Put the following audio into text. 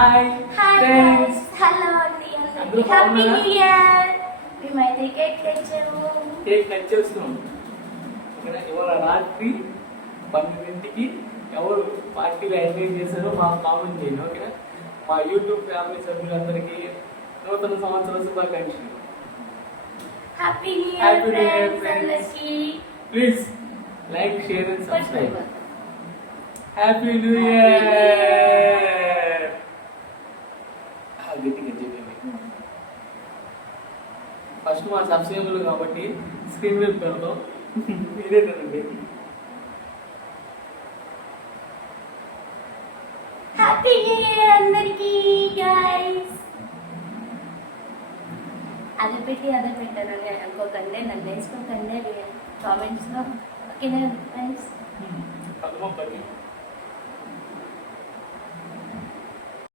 Hi friends, hello అండి, అందరూ happy బాగున్నారా? New year. మేమైతే కేక్ తెచ్చాము. కేక్ కట్ చేస్తున్నాం. ఇవాళ రాత్రి 12కి ఎవరు పార్టీలో ఎంజాయ్ చేశారో మాకు కామెంట్ చేయండి, ఓకేనా? మా యూట్యూబ్ ఫ్యామిలీ సభ్యులందరికీ నూతన సంవత్సర శుభాకాంక్షలు. Happy new Happy year New Year, friends friends. అందరికీ. Please like, share and subscribe. Happy new year. గట్టిగా చెప్పండి. ఫస్ట్ మా సబ్స్క్రైబర్లు కాబట్టి స్క్రీన్ మీద పెడతాం. మీరే కదండి. హ్యాపీ న్యూ ఇయర్ అందరికీ గైస్. అదే పెట్టారని అనుకోకండి, నన్ను వేసుకోకండి కామెంట్స్ లో, ఓకేనా ఫ్రెండ్స్? కదమ్మ పని